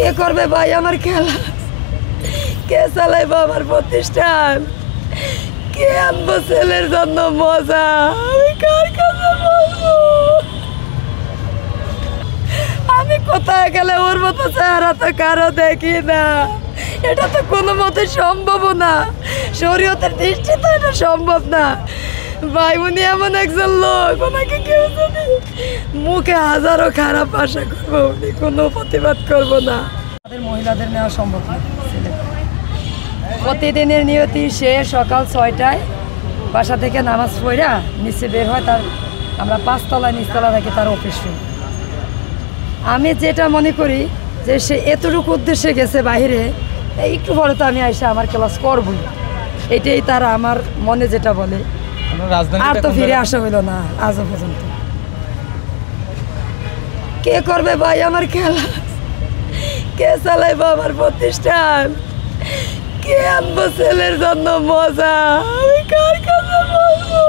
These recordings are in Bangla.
কে করবে ভাই আমার খেলা? কে চালাইবো আমার প্রতিষ্ঠান? কে আনবো ছেলের জন্য মজা? আমি কার কাছে বলবো? আমি কোথায় গেলে ওর মতো চেহারা তো কারো দেখি না। এটা তো কোনো মতে সম্ভব না, শরীয়তের দৃষ্টিতে এটা সম্ভব না। ভাই উনি এমন একজন লোক, ওনাকে কেউ যদি মুখে হাজারো খারাপ আশা করবো, উনি কোনো প্রতিবাদ করবো না। আমাদের মহিলাদের নেওয়া সম্ভব না। প্রতিদিনের নিয়তি সে সকাল 6টায় বাসা থেকে নামাজ পড়া নিচে বের হয়, তার আমরা 5 তলায় নিচতলা থাকি তার অফিস রুম। আমি যেটা মনে করি যে সে এতটুকু উদ্দেশ্যে গেছে বাইরে, একটু পরে তো আমি আইসা আমার ক্লাস করবই, এটাই তারা আমার মনে যেটা বলে। আর তো ফিরে আসা হইল না আজও পর্যন্ত। কে করবে ভাই আমার খেলা? কে চালাইবো আমার প্রতিষ্ঠান? কে আনবো ছেলের জন্য মজা? আমি কার কাছে বলবো?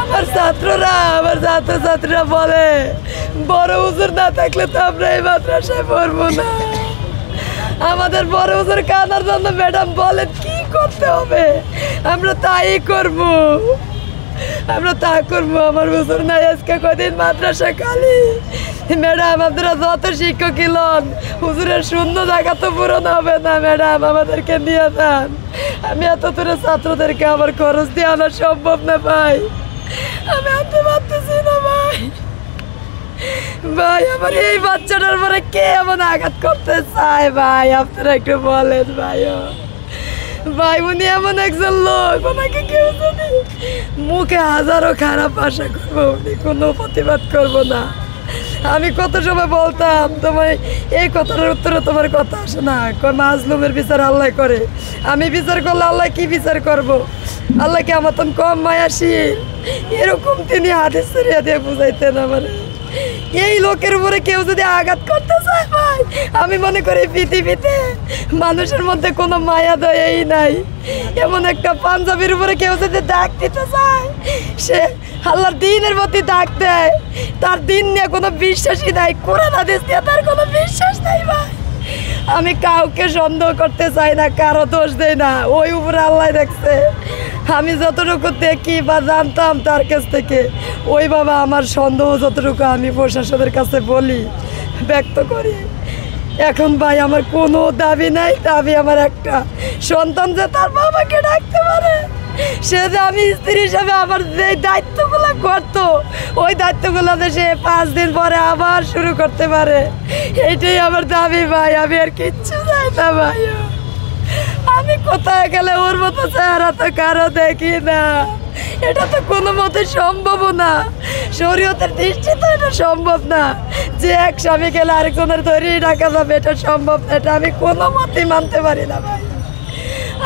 আমার ছাত্ররা, আমার ছাত্রছাত্রীরা বলে বড় হুজুর না থাকলে তো আমরা এই মাদ্রাসায় পড়বো না। আমাদের বড় হুজুর কানার জন্য ম্যাডাম বলেন কি করতে হবে, আমরা তাই করবো, আমরা তা করবো। আমার হুজুর নাই আজকে কদিন মাদ্রাসা খালি। ম্যাডাম আপনারা যত শিক্ষক ইলন, হুজুরের শূন্য জায়গা তো পূরণ হবে না। ম্যাডাম আমাদেরকে নিয়ে যান। আমি এত দূরে ছাত্রদেরকে আমার খরচ দিয়ে আনা সম্ভব না ভাই, আমি আনতে পারতেছি না ভাই। ভাই আমার এই বাচ্চাটার পরে কে এমন আঘাত করতে চায় ভাই? আপনারা একটু বলেন ভাই। ভাই উনি এমন একজন লোক, ওনাকে কেউ যদি মুখে হাজারো খারাপ আশা করবো, উনি কোনো প্রতিবাদ করবো না। আমি কত সময় বলতাম তোমার এই কথার উত্তরে তোমার কথা আসে না, মাজলুমের বিচার আল্লাহ করে। আমি বিচার করলে আল্লাহ কি বিচার করব? আল্লাহ কি আমার তখন কম মায়াশীল? এরকম তিনি হাদিস ছড়িয়ে দিয়ে বুঝাইতেন আমার। এই লোকের উপরে কেউ যদি আঘাত করতে চায় ভাই, আমি মনে করি পৃথিবীতে মানুষের মধ্যে কোনো মায়া দয়াই নাই। এমন একটা পাঞ্জাবির উপরে কেউ যদি ডাক দিতে চায়, সে আল্লাহর দিনের প্রতি ডাক দেয়, তার দিন নিয়ে কোনো বিশ্বাসই নাই, কোরআন হাদিস নিয়ে তার কোনো বিশ্বাস নাই ভাই। আমি কাউকে সন্দেহ করতে চাই না, কারো দোষ দেই না, ওই উপরে আল্লাহ দেখছে। আমি যতটুকু দেখি বা জানতাম তার কাছ থেকে, ওই বাবা আমার সন্দেহ যতটুকু আমি প্রশাসনের কাছে বলি, ব্যক্ত করি। এখন ভাই আমার কোনো দাবি নাই, দাবি আমার একটা, সন্তান যে তার বাবাকে ডাকতে পারে, সে যে আমি স্ত্রী হিসাবে আমার যে দায়িত্বগুলো করতো, ওই দায়িত্বগুলো সে 5 দিন পরে আবার শুরু করতে পারে, এইটাই আমার দাবি ভাই। আমি আর কিচ্ছু চাই না ভাই। আমি কোথায় গেলে ওর মতো চেহারা তো কারো দেখি না। এটা তো কোনো মতে সম্ভব না, শরীয়তের দৃষ্টিতে এটা সম্ভব না যে এক স্বামী গেলে আরেকজনের ধরেই ডাকা যাবে, এটা সম্ভব না। এটা আমি কোনো মতেই মানতে পারি না ভাই।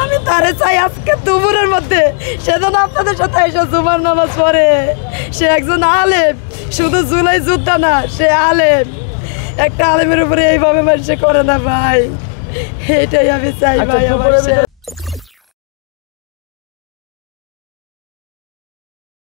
আমি তারে চাই আজকে দুপুরের মধ্যে, সেজন্য আপনাদের সাথে এসে জুমার নামাজ পড়ে। সে একজন আলেম, শুধু জুলাই যোদ্ধা না, সে আলেম। একটা আলেমের উপরে এইভাবে মানুষ করে না ভাই, এটাই আমি চাই ভাই। আমার